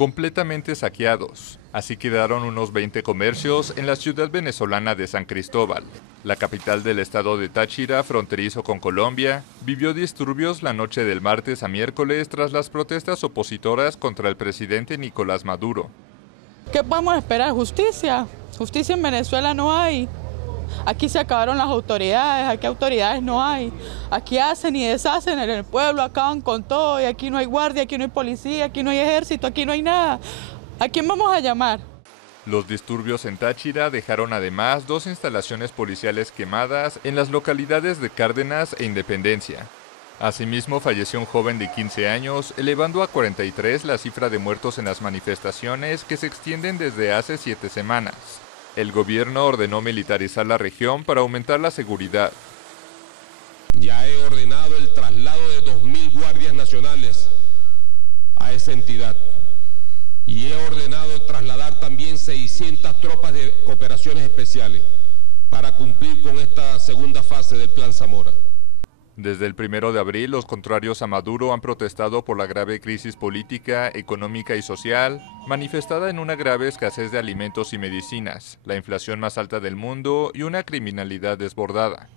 completamente saqueados. Así quedaron unos 20 comercios en la ciudad venezolana de San Cristóbal. La capital del estado de Táchira, fronterizo con Colombia, vivió disturbios la noche del martes a miércoles tras las protestas opositoras contra el presidente Nicolás Maduro. ¿Qué podemos esperar? Justicia. Justicia en Venezuela no hay. Aquí se acabaron las autoridades, aquí autoridades no hay. Aquí hacen y deshacen en el pueblo, acaban con todo y aquí no hay guardia, aquí no hay policía, aquí no hay ejército, aquí no hay nada. ¿A quién vamos a llamar? Los disturbios en Táchira dejaron además 2 instalaciones policiales quemadas en las localidades de Cárdenas e Independencia. Asimismo, falleció un joven de 15 años, elevando a 43 la cifra de muertos en las manifestaciones que se extienden desde hace 7 semanas. El gobierno ordenó militarizar la región para aumentar la seguridad. Ya he ordenado el traslado de 2.000 guardias nacionales a esa entidad. Y he ordenado trasladar también 600 tropas de operaciones especiales para cumplir con esta segunda fase del Plan Zamora. Desde el 1 de abril, los contrarios a Maduro han protestado por la grave crisis política, económica y social, manifestada en una grave escasez de alimentos y medicinas, la inflación más alta del mundo y una criminalidad desbordada.